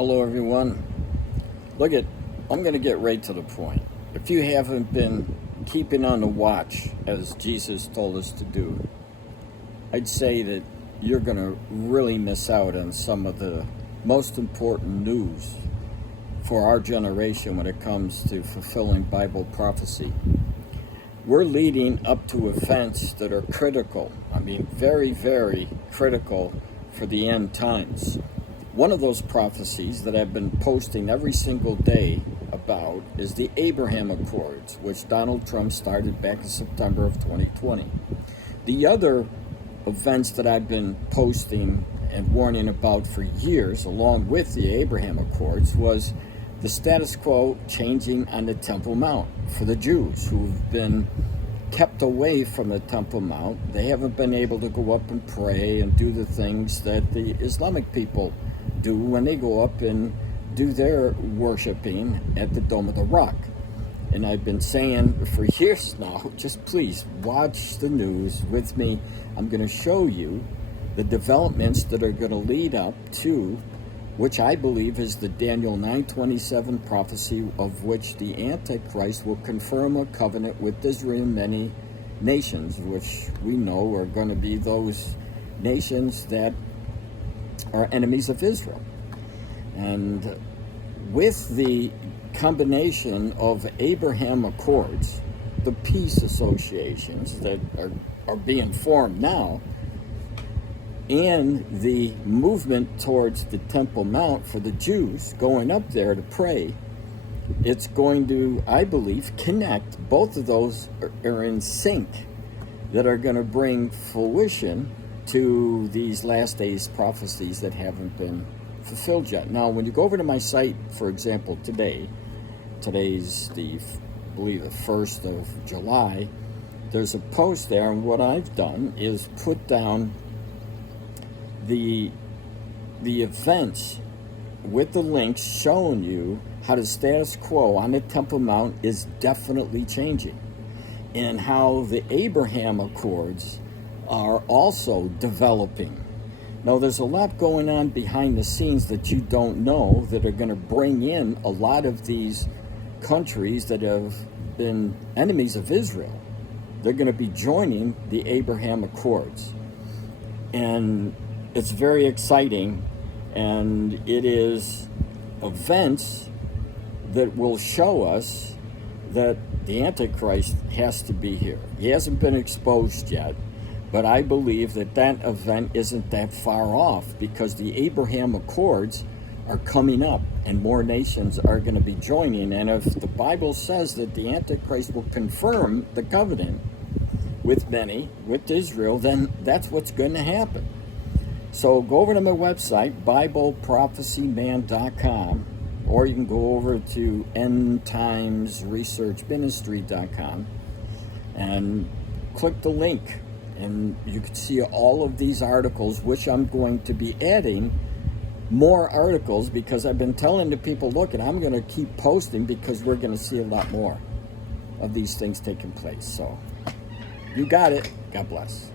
Hello, everyone. I'm going to get right to the point. If you haven't been keeping on the watch, as Jesus told us to do, I'd say that you're going to really miss out on some of the most important news for our generation when it comes to fulfilling Bible prophecy. We're leading up to events that are critical. Very, very critical for the end times. One of those prophecies that I've been posting every single day about is the Abraham Accords, which Donald Trump started back in September of 2020. The other events that I've been posting and warning about for years, along with the Abraham Accords, was the status quo changing on the Temple Mount for the Jews who've been kept away from the Temple Mount. They haven't been able to go up and pray and do the things that the Islamic people do when they go up and do their worshiping at the Dome of the Rock. And I've been saying for years now, just please watch the news with me. I'm going to show you the developments that are going to lead up to, which I believe is the Daniel 9:27 prophecy, of which the Antichrist will confirm a covenant with Israel and many nations, which we know are going to be those nations that are enemies of Israel. And with the combination of Abraham Accords, the peace associations that are being formed now, and the movement towards the Temple Mount for the Jews going up there to pray, it's going to, I believe, connect. Both of those are in sync, that are going to bring fruition to these last days prophecies that haven't been fulfilled yet. Now, when you go over to my site, for example, today's I believe the 1st of July, there's a post there, and what I've done is put down the events with the links showing you how the status quo on the Temple Mount is definitely changing, and how the Abraham Accords are also developing. Now, there's a lot going on behind the scenes that you don't know that are going to bring in a lot of these countries that have been enemies of Israel. They're going to be joining the Abraham Accords. And it's very exciting, and it is events that will show us that the Antichrist has to be here. He hasn't been exposed yet, but I believe that event isn't that far off, because the Abraham Accords are coming up and more nations are going to be joining. And if the Bible says that the Antichrist will confirm the covenant with Israel, then that's what's going to happen. So go over to my website, BibleProphecyMan.com, or you can go over to EndTimesResearchMinistry.com and click the link, and you can see all of these articles, which I'm going to be adding more articles, because I've been telling the people, look, and I'm going to keep posting, because we're going to see a lot more of these things taking place. So you got it. God bless.